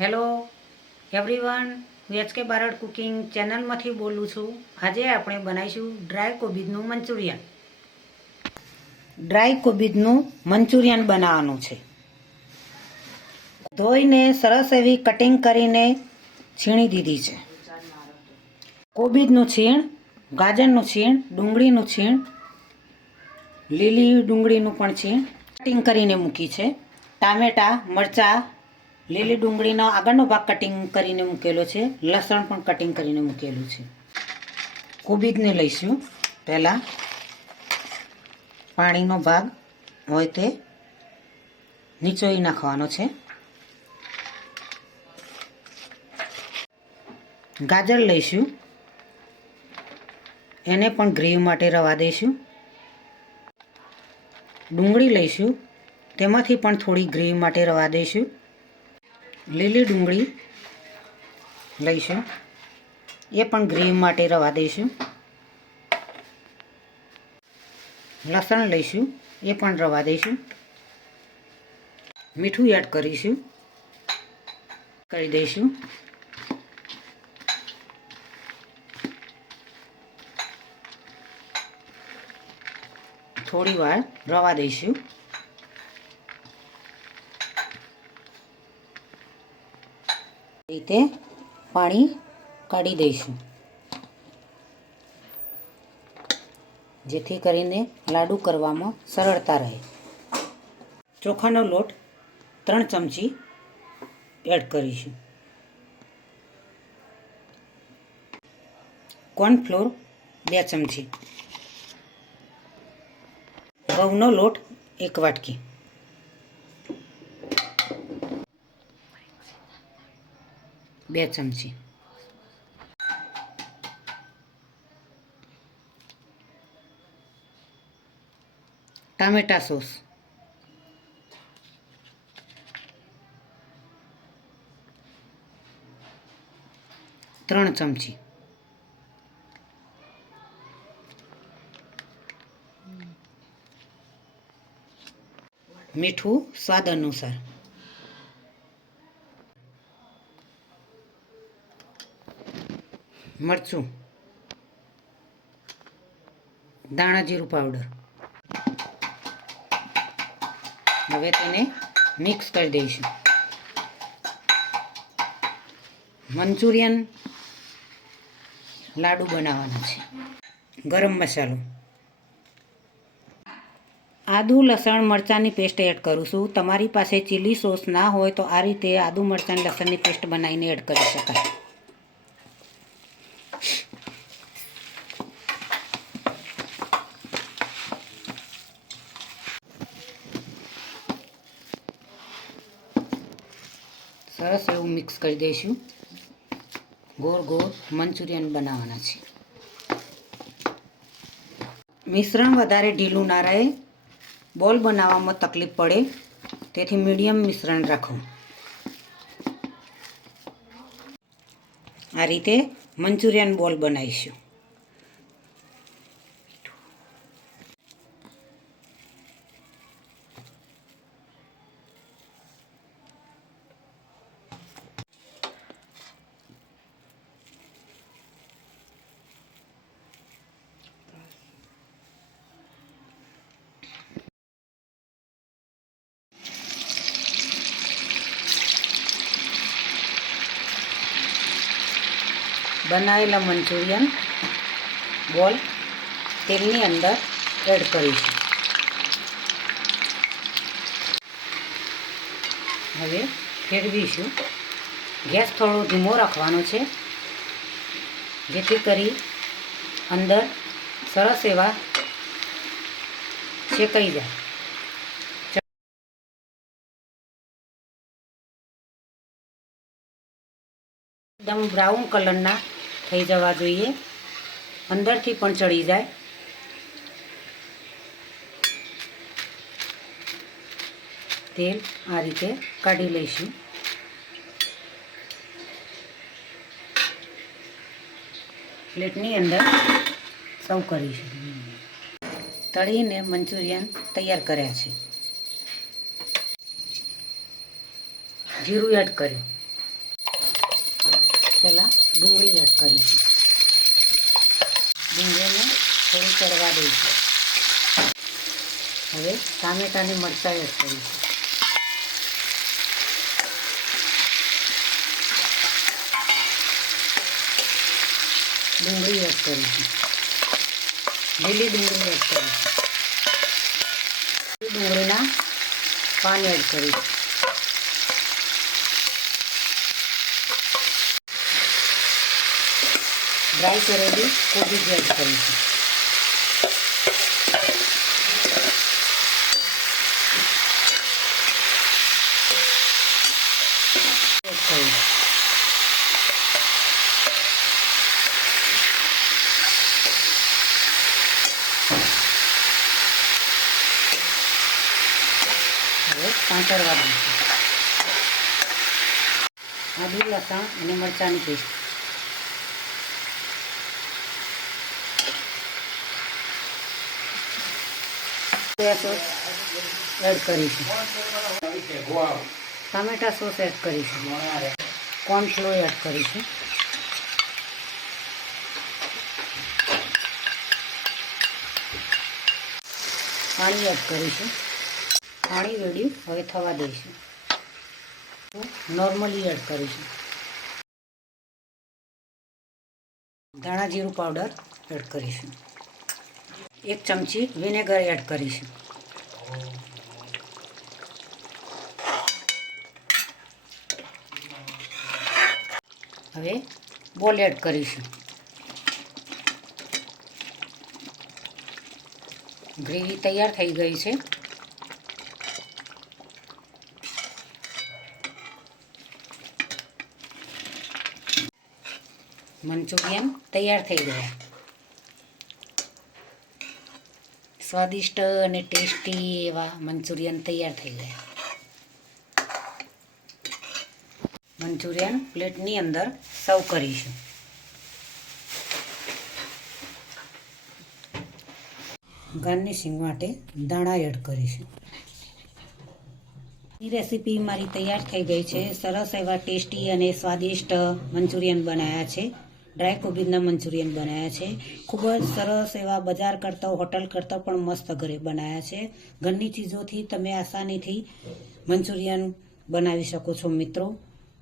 Hello everyone, હું H K Barad cooking ચેનલમાંથી બોલું છું. આજે આપણે બનાવીશું ડ્રાય કોબીજનું મંચુરિયન. ડ્રાય કોબીજનું મંચુરિયન બનાવવાનું છે. ધોઈને સરસ એવી કટિંગ કરીને છીણી દીધી છે. કોબીજનું છીણ, ગાજરનું છીણ, ડુંગળીનું છીણ, લીલી ડુંગળીનું પણ છીણ કટિંગ કરીને મૂકી છે. ટામેટાં, મરચાં, લીલી ડુંગળીનો આગળનો ભાગ કટિંગ કરીને મૂકેલો છે. લસણ પણ કટિંગ કરીને મૂકેલું છે. કોબીજને લઈશું. પહેલાં પાણીનો ભાગ હોય તે નીચોવી નાખવાનો છે. ગાજર લઈશું, એને પણ ગ્રેવી માટે રવા દઈશું. ડુંગળી લઈશું, તેમાંથી પણ થોડી ગ્રેવી માટે રવા દઈશું. લીલી ડુંગળી લઈશું, એ પણ ગ્રેવી માટે રવા દઈશું. લસણ લઈશું, એ પણ રવા દઈશું. મીઠું એડ કરીશું, કરી દઈશું. થોડી વાર રવા દઈશું. રીતે પાણી કાઢી દઈશું, જેથી કરીને લાડુ કરવામાં સરળતા રહે. ચોખાનો લોટ 3 ચમચી એડ કરીશું. કોર્નફ્લોર 2 ચમચી. ઘઉંનો લોટ 1 વાટકી. બે ચમચી. ટામેટા સોસ 3 ચમચી. મીઠું સ્વાદ અનુસાર. મરચું, દાણા જીરું પાવડર. હવે તેને મિક્સ કરી દઈશું. મંચુરિયન લાડુ બનાવવાના છે. ગરમ મસાલો, આદુ લસણ મરચાંની પેસ્ટ એડ કરું છું. તમારી પાસે ચીલી સોસ ના હોય તો આ રીતે આદુ મરચાં લસણની પેસ્ટ બનાવીને એડ કરી શકાય. સરસ એવું મિક્સ કરી દઈશું. ગોળ ગોળ મંચુરિયન બનાવવાના છે. મિશ્રણ વધારે ઢીલું ના રહે, બોલ બનાવવામાં તકલીફ પડે, તેથી મીડિયમ મિશ્રણ રાખો. આ રીતે મંચુરિયન બોલ બનાવીશું. બનાવેલા મંચુરિયન બોલ તેલની અંદર એડ કરીશું. હવે ફેરવીશું. ગેસ થોડો ધીમો રાખવાનો છે, જેથી કરી અંદર સરસ એવા શેકાઈ જાય. એકદમ બ્રાઉન કલરના થઈ જવા જોઈએ, અંદરથી પણ ચડી જાય. તેલ આ રીતે કાઢી લઈશું. પ્લેટની અંદર સર્વ કરીશું. તળીને મંચુરિયન તૈયાર કર્યા છે. જીરું એડ કર્યું. પહેલાં ડુંગળી એડ કરીશું. ડુંગળીને થોડી ચડવા દઈશું. હવે ટામેટાની મરચાં એડ કરીશું. ડુંગળી એડ કરીશું. લીલી ડુંગળી એડ કરીશું. ડુંગળીના પાન એડ કરીશું. ડ્રાય કરેલી કોબીજ એડ કરીશું. હવે સાંતળવા દઈશું. આદુ લસણ અને મરચાંની પેસ્ટ. સોસ એડ કરીશું. ટામેટા સોસ એડ કરીશું. કોર્નફ્લોર એડ કરીશું. પાણી એડ કરીશું. પાણી રેડી હવે થવા દઈશું. નોર્મલી એડ કરીશું. ધાણા જીરું પાવડર એડ કરીશું. 1 ચમચી વિનેગર એડ કરીશું. હવે બોલ એડ કરીશું. ગ્રેવી તૈયાર થઈ ગઈ છે. મંચુરિયન તૈયાર થઈ ગયા. સ્વાદિષ્ટ અને ટેસ્ટી એવા મંચુરિયન તૈયાર થઈ ગયા. મંચુરિયન પ્લેટની અંદર સર્વ કરીશું. ગાર્નિશિંગ માટે દાણા એડ કરીશું. એ રેસીપી મારી તૈયાર થઈ ગઈ છે. સરસ એવા ટેસ્ટી અને સ્વાદિષ્ટ મંચુરિયન બનાવ્યા છે. ડ્રાય કોબીજના મંચુરિયન બનાવ્યા છે. ખૂબ જ સરસ એવા બજાર કરતાં હોટલ કરતાં પણ મસ્ત ઘરે બનાવ્યા છે. ઘરની ચીજોથી તમે આસાનીથી મંચુરિયન બનાવી શકો છો મિત્રો.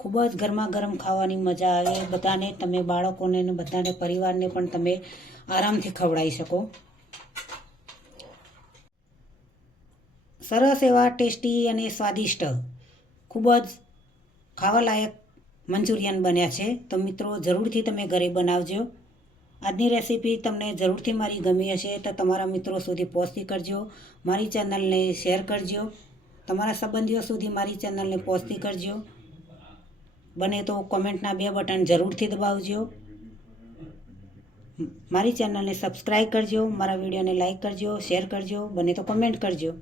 ખૂબ જ ગરમા ગરમ ખાવાની મજા આવે. બધાને તમે બાળકોને ને બધાને પરિવારને પણ તમે આરામથી ખવડાવી શકો. સરસ એવા ટેસ્ટી અને સ્વાદિષ્ટ ખૂબ જ ખાવાલાયક મંચુરિયન બન્યા છે. તો મિત્રો જરૂરથી તમે ઘરે બનાવજો. આજની રેસીપી તમને જરૂરથી મારી ગમી હશે તો તમારા મિત્રો સુધી પહોંચતી કરજો. મારી ચેનલને શેર કરજો. તમારા સંબંધીઓ સુધી મારી ચેનલને પહોંચતી કરજો. બને તો કોમેન્ટના 2 બટન જરૂરથી દબાવજો. મારી ચેનલને સબસ્ક્રાઈબ કરજો. મારા વિડીયોને લાઈક કરજો, શેર કરજો. બને તો કમેન્ટ કરજો.